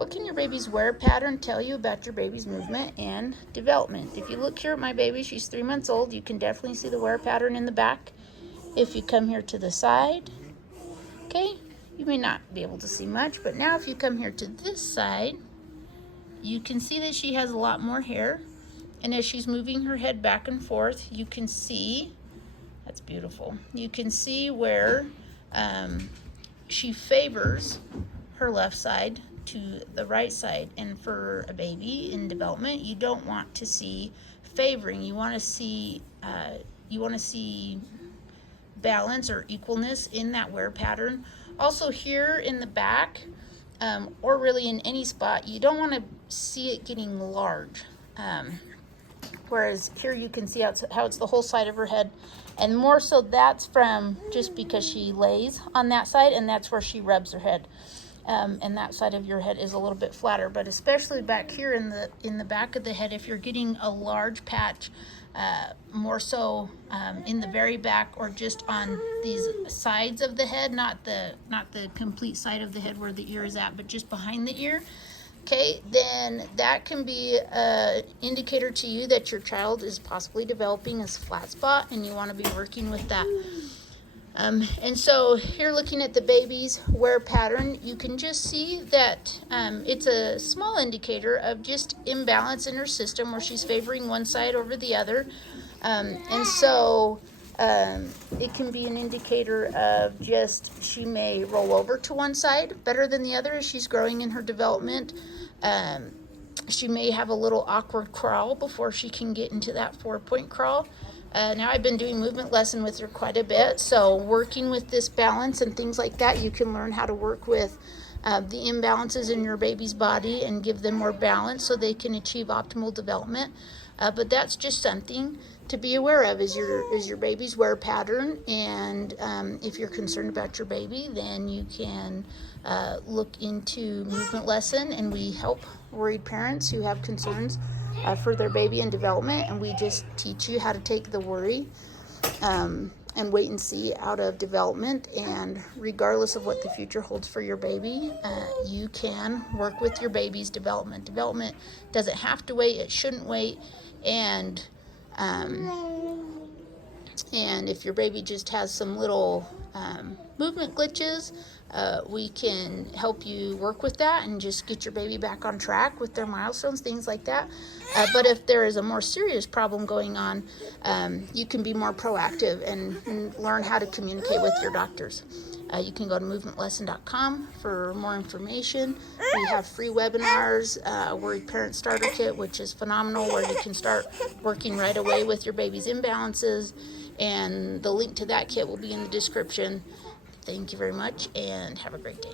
What can your baby's wear pattern tell you about your baby's movement and development? If you look here at my baby, she's 3 months old. You can definitely see the wear pattern in the back. If you come here to the side, okay, you may not be able to see much, but now if you come here to this side, you can see that she has a lot more hair. And as she's moving her head back and forth, you can see, that's beautiful, you can see where she favors her left side to the right side. And for a baby in development, you don't want to see favoring. You want to see balance or equalness in that wear pattern. Also here in the back, or really in any spot, you don't want to see it getting large. Whereas here you can see how it's the whole side of her head, and more so that's from just because she lays on that side, and that's where she rubs her head. And that side of your head is a little bit flatter, but especially back here in the back of the head, if you're getting a large patch, more so in the very back or just on these sides of the head, not the complete side of the head where the ear is at, but just behind the ear. Okay, then that can be an indicator to you that your child is possibly developing a flat spot, and you want to be working with that. And so here, looking at the baby's wear pattern, you can just see that it's a small indicator of just imbalance in her system where she's favoring one side over the other. And so it can be an indicator of just she may roll over to one side better than the other as she's growing in her development. She may have a little awkward crawl before she can get into that 4-point crawl. Now I've been doing movement lesson with her quite a bit, so working with this balance and things like that, you can learn how to work with the imbalances in your baby's body and give them more balance so they can achieve optimal development. But that's just something to be aware of, is your baby's wear pattern. And if you're concerned about your baby, then you can look into movement lesson, and we help worried parents who have concerns for their baby and development, and we just teach you how to take the worry and wait and see out of development. And regardless of what the future holds for your baby, you can work with your baby's development. Development doesn't have to wait, it shouldn't wait. And if your baby just has some little movement glitches, we can help you work with that and just get your baby back on track with their milestones, things like that. But if there is a more serious problem going on, you can be more proactive and learn how to communicate with your doctors. You can go to movementlesson.com for more information. We have free webinars, Worried Parent Starter Kit, which is phenomenal, where you can start working right away with your baby's imbalances. And the link to that kit will be in the description. Thank you very much, and have a great day.